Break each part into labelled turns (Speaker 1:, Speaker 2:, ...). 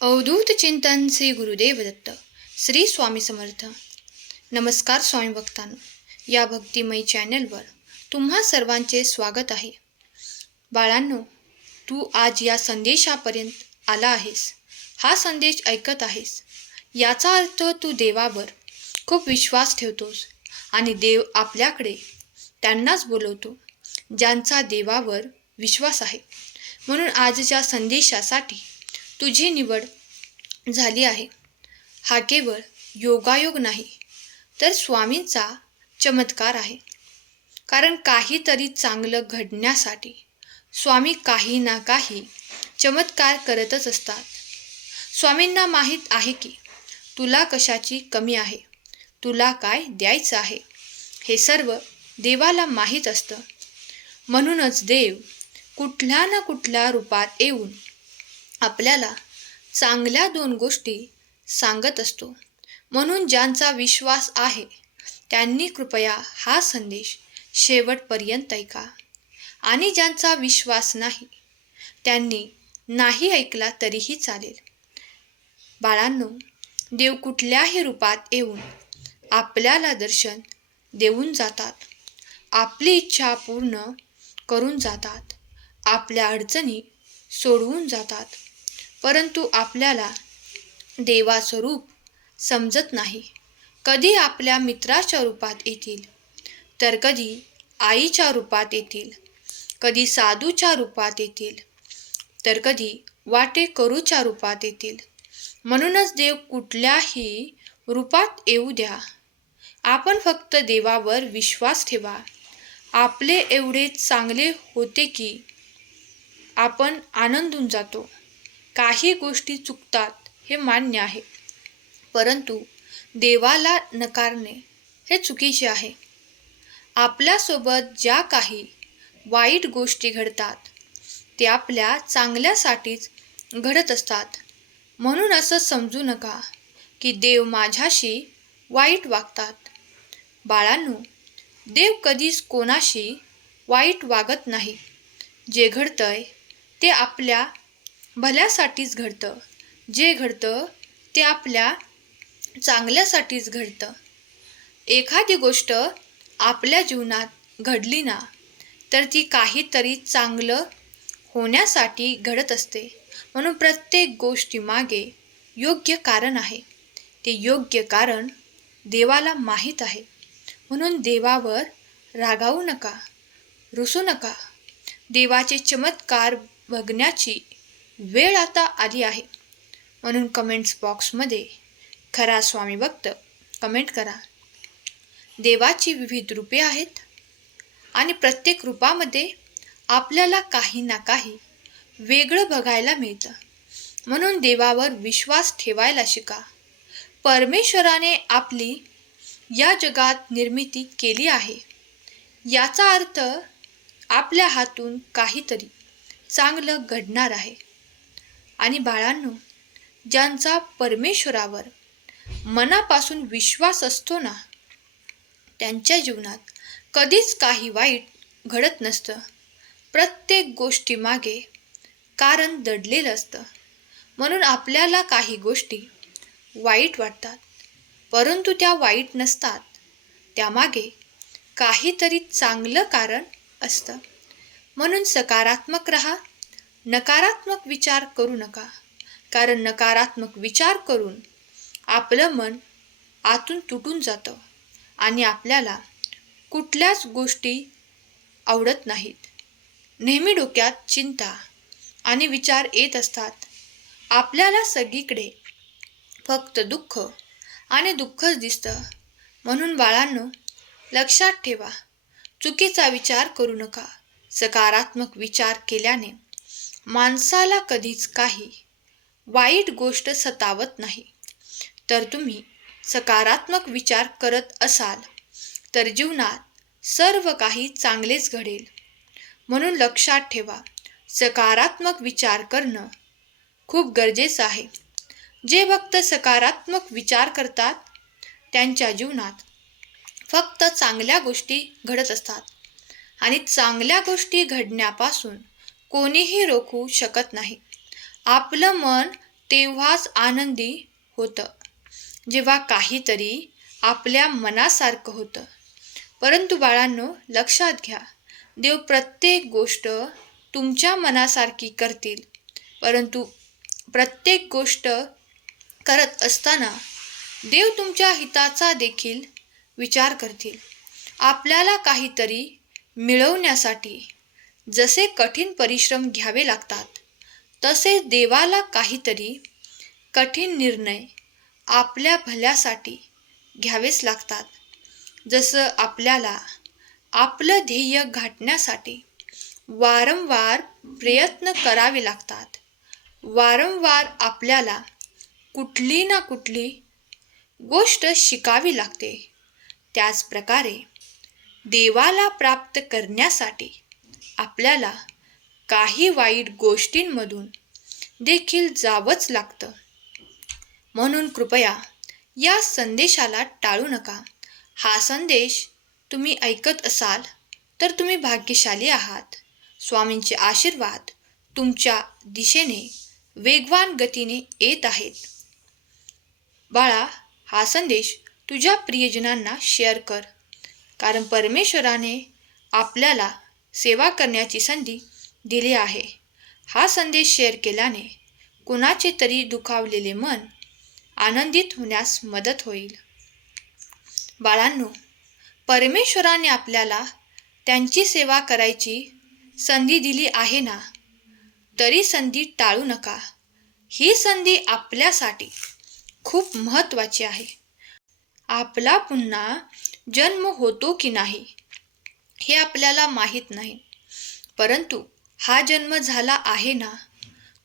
Speaker 1: अवधूत चिंतन श्री गुरुदेव दत्त श्री स्वामी समर्थ. नमस्कार स्वामी भक्तांनो या भक्तिमयी चॅनलवर तुम्हा सर्वांचे स्वागत आहे. बाळांनो तू आज या संदेशापर्यंत आला आहेस. हा संदेश ऐकत आहेस. याचा अर्थ तू देवावर खूप विश्वास ठेवतोस आणि देव आपल्याकडे त्यांनाच बोलवतो ज्यांचा देवावर विश्वास आहे. म्हणून आजच्या संदेशासाठी तुझी निवड झाली आहे. हा केवळ योगायोग नाही तर स्वामींचा चमत्कार आहे. कारण काहीतरी चांगलं घडण्यासाठी स्वामी काही ना काही चमत्कार करतच असतात. स्वामींना माहीत आहे की तुला कशाची कमी आहे तुला काय द्यायचं आहे हे सर्व देवाला माहीत असतं. म्हणूनच देव कुठल्या ना कुठल्या रूपात येऊन आपल्याला चांगल्या दोन गोष्टी सांगत असतो. म्हणून ज्यांचा विश्वास आहे त्यांनी कृपया हा संदेश शेवटपर्यंत ऐका. आणि ज्यांचा विश्वास नाही त्यांनी नाही ऐकला तरीही चालेल. बाळांनो देव कुठल्याही रूपात येऊन आपल्याला दर्शन देऊन जातात. आपली इच्छा पूर्ण करून जातात. आपल्या अडचणी सोडवून जातात. परंतु आपल्याला देवाचं रूप समजत नाही. कधी आपल्या मित्राच्या रूपात येतील तर कधी आईच्या रूपात येतील कधी साधूच्या रूपात येतील तर कधी वाटे करूच्या रूपात येतील. म्हणूनच देव कुठल्याही रूपात येऊ द्या. आपण फक्त देवावर विश्वास ठेवा. आपले एवढे चांगले होते की आपण आनंदून जातो. काही गोष्टी चुकतात हे मान्य आहे. परंतु देवाला नकारणे हे चुकीचे आहे. आपल्यासोबत ज्या काही वाईट गोष्टी घडतात ते आपल्या चांगल्यासाठीच घडत असतात. म्हणून असं समजू नका की देव माझ्याशी वाईट वागतात. बाळांनो देव कधीच कोणाशी वाईट वागत नाही. जे घडतंय ते आपल्या भल्यासाठीच घडतं. जे घडतं ते आपल्या चांगल्यासाठीच घडतं. एखादी गोष्ट आपल्या जीवनात घडली ना तर ती काहीतरी चांगलं होण्यासाठी घडत असते. म्हणून प्रत्येक गोष्टीमागे योग्य कारण आहे. ते योग्य कारण देवाला माहीत आहे. म्हणून देवावर रागावू नका रुसू नका. देवाचे चमत्कार बघण्याची वेळ आता आली आहे. म्हणून कमेंट्स बॉक्समध्ये खरा स्वामी भक्त कमेंट करा. देवाची विविध रूपे आहेत आणि प्रत्येक रूपामध्ये आपल्याला काही ना काही वेगळं बघायला मिळतं. म्हणून देवावर विश्वास ठेवायला शिका. परमेश्वराने आपली या जगात निर्मिती केली आहे. याचा अर्थ आपल्या हातून काहीतरी चांगलं घडणार आहे. आणि बाळांनो ज्यांचा परमेश्वरावर मनापासून विश्वास असतो ना त्यांच्या जीवनात कधीच काही वाईट घडत नसतं. प्रत्येक गोष्टीमागे कारण दडलेलं असतं. म्हणून आपल्याला काही गोष्टी वाईट वाटतात परंतु त्या वाईट नसतात. त्यामागे काहीतरी चांगलं कारण असतं. म्हणून सकारात्मक रहा नकारात्मक विचार करू नका. कारण नकारात्मक विचार करून आपलं मन आतून तुटून जातं आणि आपल्याला कुठल्याच गोष्टी आवडत नाहीत. नेहमी डोक्यात चिंता आणि विचार येत असतात. आपल्याला सगळीकडे फक्त दुःख आणि दुःखच दिसतं. म्हणून बाळांनो लक्षात ठेवा चुकीचा विचार करू नका. सकारात्मक विचार केल्याने माणसाला कधीच काही वाईट गोष्ट सतावत नाही. तर तुम्ही सकारात्मक विचार करत असाल तर जीवनात सर्व काही चांगलेच घडेल. म्हणून लक्षात ठेवा सकारात्मक विचार करणं खूप गरजेचं आहे. जे भक्त सकारात्मक विचार करतात त्यांच्या जीवनात फक्त चांगल्या गोष्टी घडत असतात आणि चांगल्या गोष्टी घडण्यापासून कोणीही रोखू शकत नाही. आपलं मन तेव्हाच आनंदी होतं जेव्हा काहीतरी आपल्या मनासारखं होतं. परंतु बाळांनो लक्षात घ्या देव प्रत्येक गोष्ट तुमच्या मनासारखी करतील. परंतु प्रत्येक गोष्ट करत असताना देव तुमच्या हिताचा देखील विचार करतील. आपल्याला काहीतरी मिळवण्यासाठी जसे कठीण परिश्रम घ्यावे लागतात तसे देवाला काहीतरी कठीण निर्णय आपल्या भल्यासाठी घ्यावेच लागतात. जसं आपल्याला आपलं ध्येय गाठण्यासाठी वारंवार प्रयत्न करावे लागतात वारंवार आपल्याला कुठली ना कुठली गोष्ट शिकावी लागते. त्याचप्रकारे देवाला प्राप्त करण्यासाठी आपल्याला काही वाईट गोष्टींमधून देखील जावंच लागतं. म्हणून कृपया या संदेशाला टाळू नका. हा संदेश तुम्ही ऐकत असाल तर तुम्ही भाग्यशाली आहात. स्वामींचे आशीर्वाद तुमच्या दिशेने वेगवान गतीने येत आहेत. बाळा हा संदेश तुझ्या प्रियजनांना शेअर कर. कारण परमेश्वराने आपल्याला सेवा करण्याची संधी दिली आहे. हा संदेश शेअर केल्याने कुणाचे तरी दुखावलेले मन आनंदित होण्यास मदत होईल. बाळांनो परमेश्वराने आपल्याला त्यांची सेवा करायची संधी दिली आहे ना? तरी संधी टाळू नका. ही संधी आपल्यासाठी खूप महत्त्वाची आहे. आपला पुन्हा जन्म होतो की नाही? हे आपल्याला माहीत नाही. परंतु हा जन्म झाला आहे ना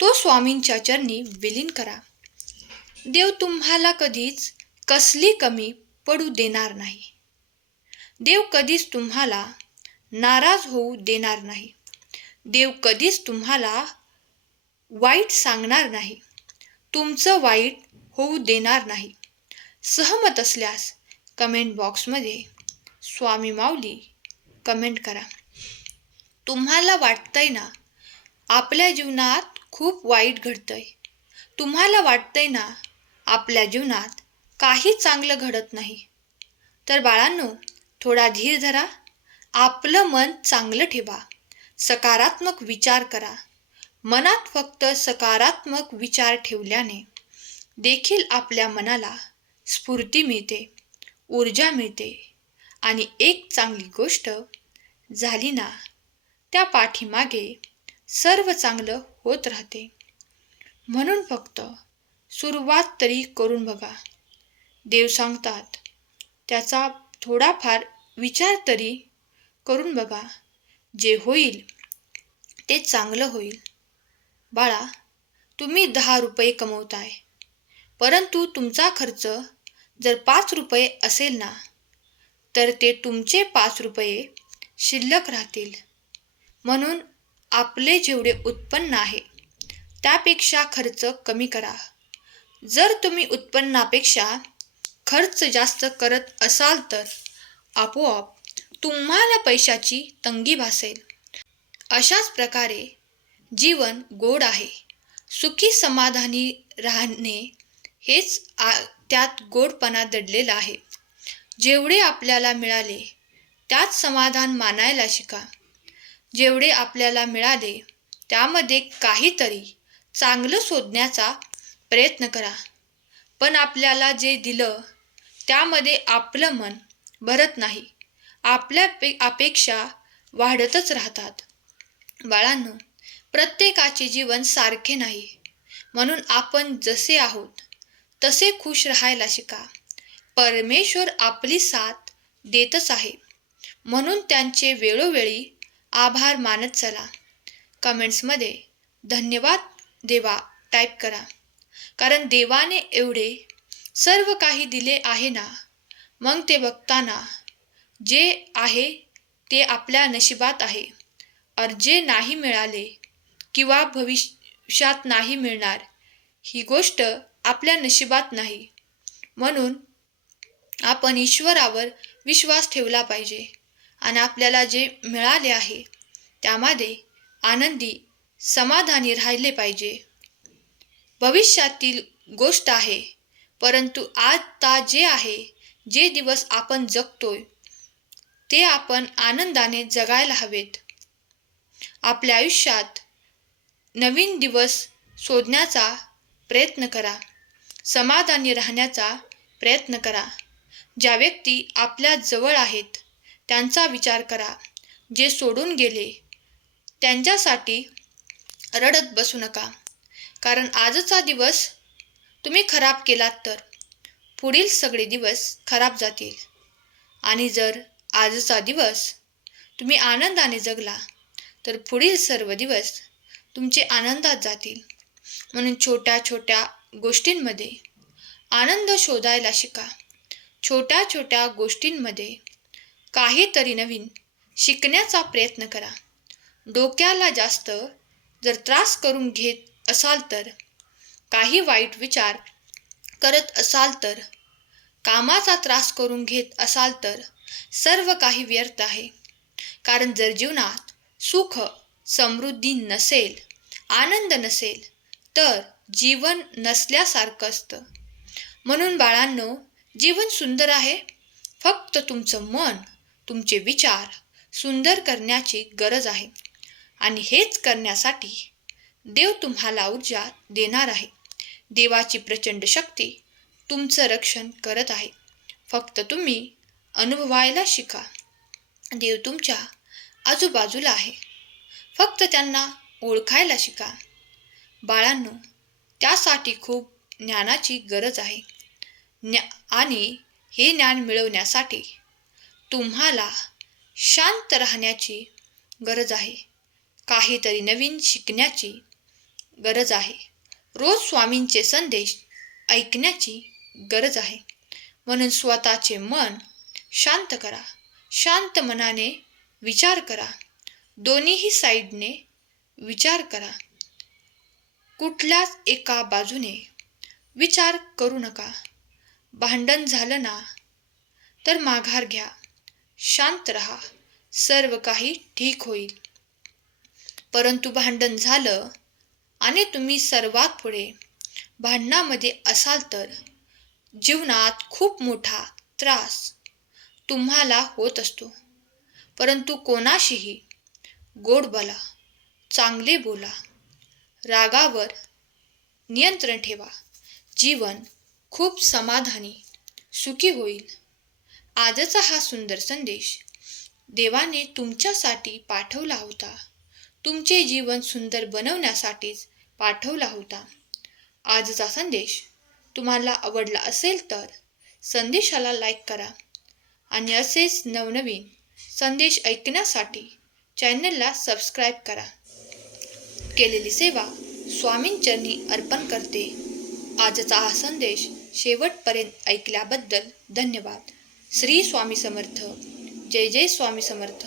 Speaker 1: तो स्वामींच्या चरणी विलीन करा. देव तुम्हाला कधीच कसली कमी पडू देणार नाही. देव कधीच तुम्हाला नाराज होऊ देणार नाही. देव कधीच तुम्हाला वाईट सांगणार नाही. तुमचं वाईट होऊ देणार नाही. सहमत असल्यास कमेंट बॉक्समध्ये स्वामी माऊली कमेंट करा. तुम्हाला वाटतंय ना आपल्या जीवनात खूप वाईट घडतंय. तुम्हाला वाटतंय ना आपल्या जीवनात काही चांगलं घडत नाही. तर बाळांनो थोडा धीर धरा. आपलं मन चांगलं ठेवा. सकारात्मक विचार करा. मनात फक्त सकारात्मक विचार ठेवल्याने देखील आपल्या मनाला स्फूर्ती मिळते ऊर्जा मिळते. आणि एक चांगली गोष्ट झाली ना त्या पाठीमागे सर्व चांगलं होत राहते. म्हणून फक्त सुरुवात तरी करून बघा. देव सांगतात त्याचा थोडाफार विचार तरी करून बघा. जे होईल ते चांगलं होईल. बाळा तुम्ही दहा रुपये कमवताय परंतु तुमचा खर्च जर पाच रुपये असेल ना तर ते तुमचे पाच रुपये शिल्लक राहतील. म्हणून आपले जेवढे उत्पन्न आहे त्यापेक्षा खर्च कमी करा. जर तुम्ही उत्पन्नापेक्षा खर्च जास्त करत असाल तर आपोआप तुम्हाला पैशाची तंगी भासेल. अशाच प्रकारे जीवन गोड आहे. सुखी समाधानी राहणे हेच आ त्यात गोडपणा दडलेला आहे. जेवढे आपल्याला मिळाले त्यात समाधान मानायला शिका. जेवढे आपल्याला मिळाले त्यामध्ये काहीतरी चांगलं शोधण्याचा प्रयत्न करा. पण आपल्याला जे दिलं त्यामध्ये आपलं मन भरत नाही. आपल्या पे अपेक्षा वाढतच राहतात. बाळांनो प्रत्येकाचे जीवन सारखे नाही. म्हणून आपण जसे आहोत तसे खुश राहायला शिका. परमेश्वर आपली साथ देतच आहे. म्हणून त्यांचे वेळोवेळी आभार मानत चला. कमेंट्समध्ये धन्यवाद देवा टाईप करा. कारण देवाने एवढे सर्व काही दिले आहे ना? मग ते बघताना जे आहे ते आपल्या नशिबात आहे. और जे नाही मिळाले किंवा भविष्यात नाही मिळणार ही गोष्ट आपल्या नशिबात नाही. म्हणून आपण ईश्वरावर विश्वास ठेवला पाहिजे आणि आपल्याला जे मिळाले आहे त्यामध्ये आनंदी समाधानी राहिले पाहिजे. भविष्यातील गोष्ट आहे परंतु आता जे आहे जे दिवस आपण जगतोय ते आपण आनंदाने जगायला हवेत. आपल्या आयुष्यात नवीन दिवस शोधण्याचा प्रयत्न करा समाधानी राहण्याचा प्रयत्न करा. ज्या व्यक्ती आपल्या जवळ आहेत त्यांचा विचार करा. जे सोडून गेले त्यांच्यासाठी रडत बसू नका. कारण आजचा दिवस तुम्ही खराब केलात तर पुढील सगळे दिवस खराब जातील. आणि जर आजचा दिवस तुम्ही आनंदाने जगला तर पुढील सर्व दिवस तुमचे आनंदात जातील. म्हणून छोट्या छोट्या गोष्टींमध्ये आनंद शोधायला शिका. छोट्या छोट्या गोष्टींमध्ये काहीतरी नवीन शिकण्याचा प्रयत्न करा. डोक्याला जास्त जर त्रास करून घेत असाल तर काही वाईट विचार करत असाल तर कामाचा त्रास करून घेत असाल तर सर्व काही व्यर्थ आहे. कारण जर जीवनात सुख समृद्धी नसेल आनंद नसेल तर जीवन नसल्यासारखं असतं. म्हणून बाळांनो जीवन सुंदर आहे. फक्त तुमचं मन तुमचे विचार सुंदर करण्याची गरज आहे. आणि हेच करण्यासाठी देव तुम्हाला ऊर्जा देणार आहे. देवाची प्रचंड शक्ती तुमचं रक्षण करत आहे. फक्त तुम्ही अनुभवायला शिका. देव तुमच्या आजूबाजूला आहे. फक्त त्यांना ओळखायला शिका. बाळांनो त्यासाठी खूप ज्ञानाची गरज आहे. ज्ञा आणि हे ज्ञान मिळवण्यासाठी तुम्हाला शांत राहण्याची गरज आहे. काहीतरी नवीन शिकण्याची गरज आहे. रोज स्वामींचे संदेश ऐकण्याची गरज आहे. म्हणून स्वतःचे मन शांत करा. शांत मनाने विचार करा. दोन्हीही साईडने विचार करा. कुठल्याच एका बाजूने विचार करू नका. भांडण झालं ना तर माघार घ्या. शांत रहा. सर्व काही ठीक होईल. परंतु भांडण झालं आणि तुम्ही सर्वात पुढे भांडणामध्ये असाल तर जीवनात खूप मोठा त्रास तुम्हाला होत असतो. परंतु कोणाशीही गोड बोला चांगले बोला. रागावर नियंत्रण ठेवा. जीवन खूप समाधानी सुखी होईल. आजचा हा सुंदर संदेश देवाने तुमच्यासाठी पाठवला होता. तुमचे जीवन सुंदर बनवण्यासाठीच पाठवला होता. आजचा संदेश तुम्हाला आवडला असेल तर संदेशाला लाईक करा आणि असेच नवनवीन संदेश ऐकण्यासाठी चॅनलला सबस्क्राईब करा. केलेली सेवा स्वामींचरणी अर्पण करते. आजचा हा संदेश शेवटपर्यंत ऐकल्याबद्दल धन्यवाद. श्री स्वामी समर्थ. जय जय स्वामी समर्थ.